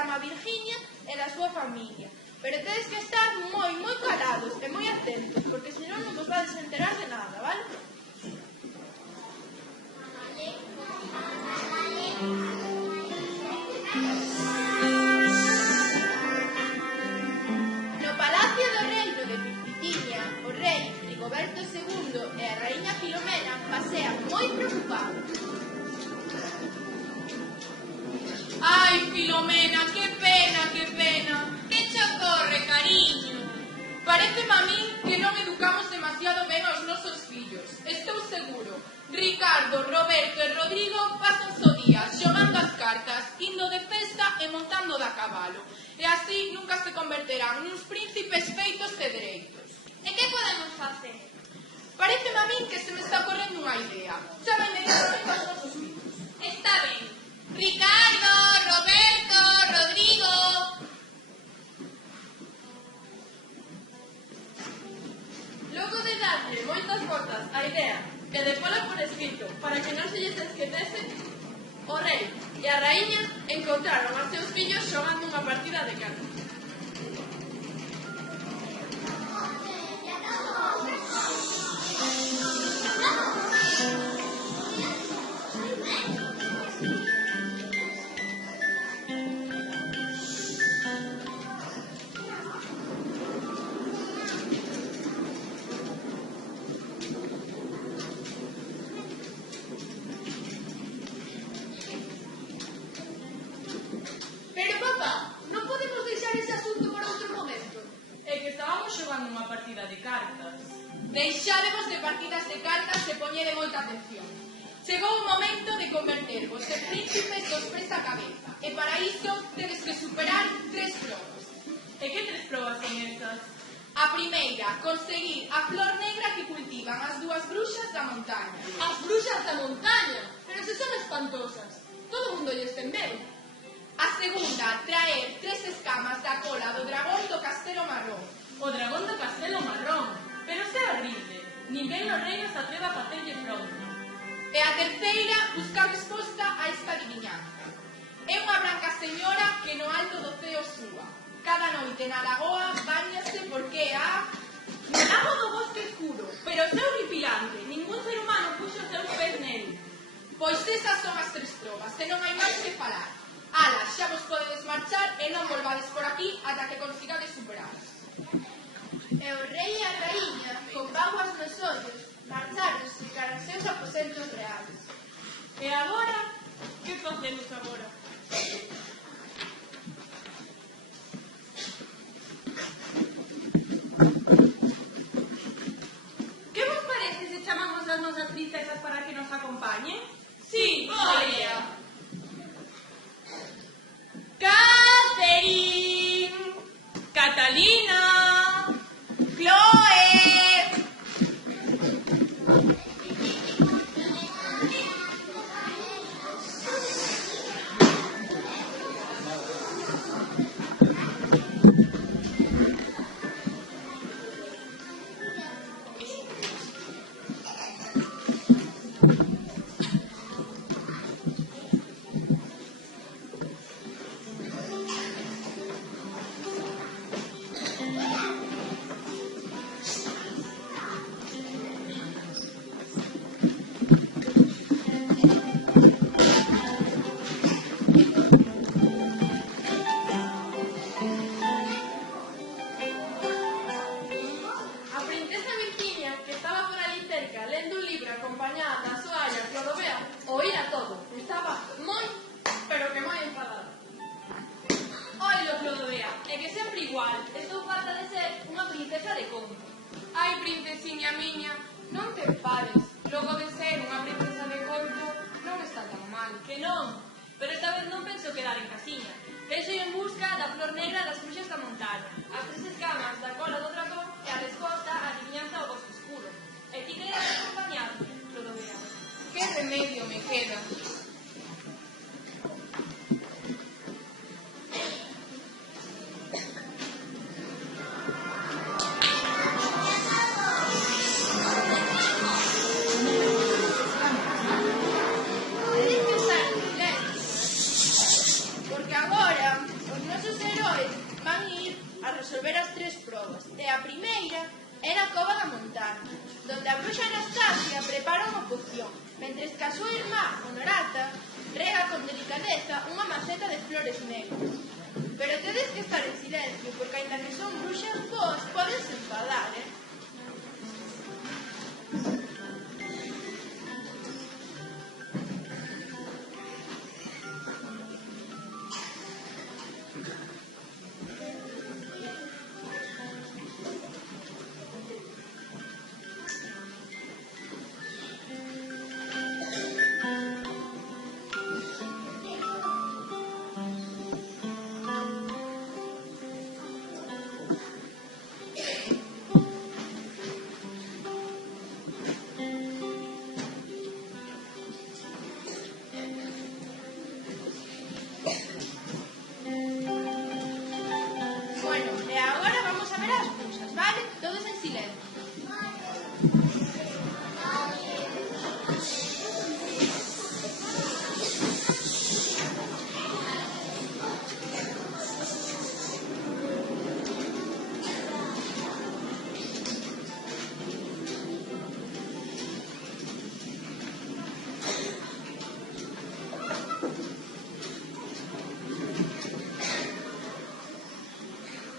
chama Virginia e da súa familia. Pero tedes que estar moi calados e moi atentos, porque senón non vos vades a enterar de nada, vale? No Palacio do Reino de Virginia, o rei Rigoberto II e a raíña Filomena pasean moi preocupados. Ai, Filomena, que pena, que pena. Que che ocorre, cariño? Pareceme a min que non educamos demasiado ben aos nosos fillos. Estou seguro. Ricardo, Roberto e Rodrigo pasan o día xogando as cartas, indo de festa e montando da cabalo. E así nunca se converterán nuns príncipes feitos e dereitos. E que podemos facer? Pareceme a min que se me está ocorrendo unha idea. Chama inmediatamente aos nosos fillos. Está ben. Ricardo, Roberto, Rodrigo. Logo de darlle moitas voltas á idea e de pola por escrito para que non se lles esquecese, o rei e a raíña encontraron a seus fillos xogando unha partida de cartas. Deixádemos de partidas de cartas e poñede moita atención. Chegou o momento de convertervos en príncipes dos pés a cabeza. E para iso tedes que superar 3 probas. E que 3 probas son estas? A primeira, conseguir a flor negra que cultivan as 2 bruxas da montaña. As bruxas da montaña? Pero se son espantosas. Todo o mundo lles ten medo. A segunda, traer 3 escamas da cola do dragón do Castelo Marrón. O dragón do Castelo Marrón? Pero isto é horrible. Ninguén no reino se atreva a facerlle fronte. E a terceira, buscar resposta a esta adivinanza. É unha branca señora que no alto do ceo súa. Cada noite na lagoa bañase porque no lago do bosque escuro, pero é horripilante. Ningún ser humano puxo os seus pés nel. Pois esas son as 3 probas, e non hai máis que falar. Ala, xa vos podedes marchar e non volvades por aquí ata que consigades superadas. E o rei e a raíña, con báguas nos ollos, marcharonse cara aos seus aposentos reales. E agora? Que facemos agora? Que vos parece se chamamos as nosas princesas para que nos acompañen? Sí, Gloria. Catherine, Catalina, Chloe. Ai, princesiña miña, non te enfades. Logo de ser unha princesa de conto, non está tan mal. Que non, pero esta vez non penso quedar en casiña. Penso ir en busca da flor negra das bruxas da montaña, as 3 escamas da cola do dragón e a resposta á adivinanza ao bosque escuro. E ti queres acompañarme, Clodovea? Que remedio me queda? resolver as 3 probas, e a primeira era a cova da montaña, donde a bruxa Anastasia prepara unha poción, mentres que a súa irmá, Honorata, rega con delicadeza unha maceta de flores negras. Pero tedes que estar en silencio, porque ainda que son bruxas boas, podense enfadar, Bueno, e agora vamos a ver as bruxas, vale? Todos en silencio.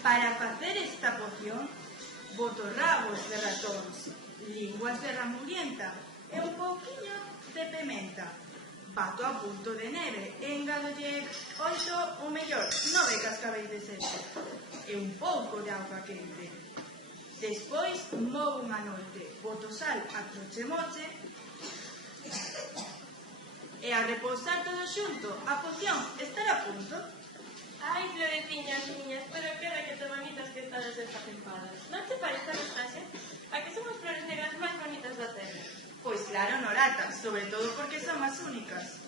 Para facer esta poción, boto rabos de ratóns, linguas de ramurienta e un pouquiño de pimenta. Bato a punto de neve e engadolle 8 ou mellor 9 cascabeis de sete e un pouco de auga quente. Despois movo unha noite, boto sal a troche-moche e a repousar todo xunto, a poción estará a punto. Ai, floreciñas miñas, pero queda que te bonitas que estades desapempadas. Non te parece, Anastasia? A que son as flores negras máis bonitas da terra? Pois claro, Norata, sobre todo porque son as únicas.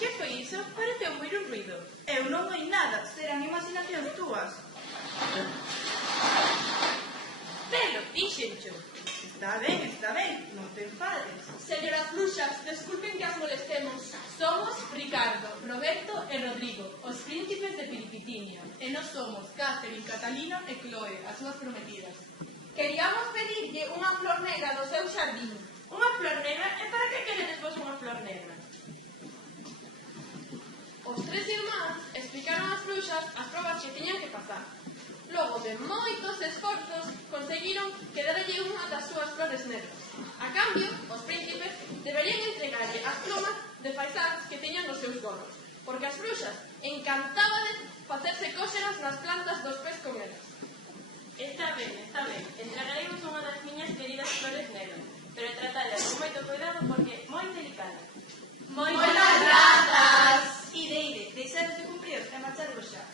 Que foi iso? Parece oír un ruido. Eu non oí nada, serán imaginacións túas. Velo, dixencho. Está ben, non te enfades. Señoras bruxas, disculpen que as molestemos. Somos Ricardo, Roberto e Rodrigo, os príncipes de Piripitinia. E nós somos Catherine, Catalina e Chloe, as súas prometidas. Queríamos pedirlle unha flor negra do seu xardín. Unha flor negra? E para que queredes vos unha flor negra? Os 3 irmáns explicaron ás bruxas as probas que tiñan que pasar. Logo de moitos esforzos, conseguiron que darlle unha das súas flores negras. A cambio, os príncipes deberían entregarlle as plumas de faisáns que teñan nos seus gorros, porque as bruxas encantábades facerse cóxeras nas plantas dos pés con elas. Está ben. Entregaremos unha das miñas queridas flores negras, pero tratalas con moito cuidado porque é moi delicada. Moitas grazas! Ide, deixades de cumpriros e marcharvos xa.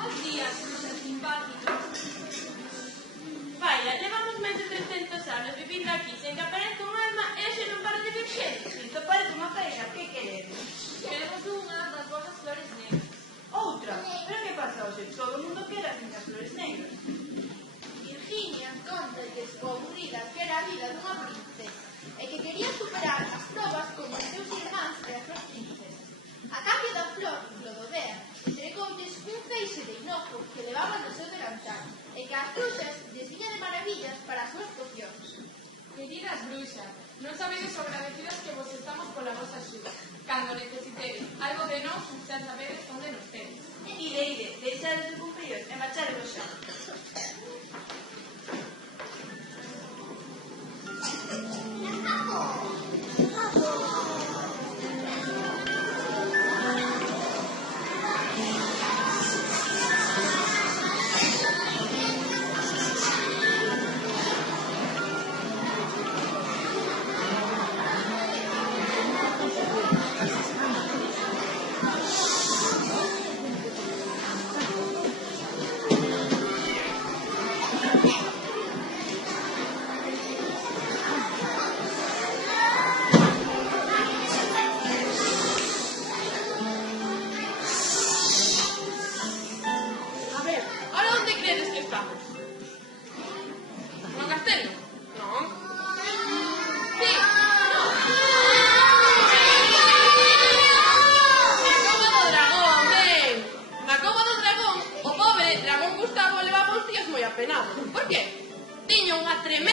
Bos días, bruxas simpáticas. Vaya, levamos máis de 300 anos vivindo aquí sen que aparezca un alma e hoxe non para de vir xente. Isto parece unha feira, que queredes? Queremos unha das vosas flores negras. Outra? Pero que pasa hoxe? Todo o mundo quere as miñas flores negras. Virginia conta que estou aburrida que era a vida dunha princesa e que quería superar as probas como os seus irmáns e as súas princesas. A cambio da flor, Clodovea entregoulles un feixe de hinojo que levaban no seu delantal e que as bruxas lles viña de maravillas para as súas pocións. Queridas bruxas, non sabedes o agradecidas que vos estamos pola vosa axuda. Cando necesitedes algo de nós, xa sabedes onde nos tedes. Ide, deixades de cumpriros e marcharvos xa.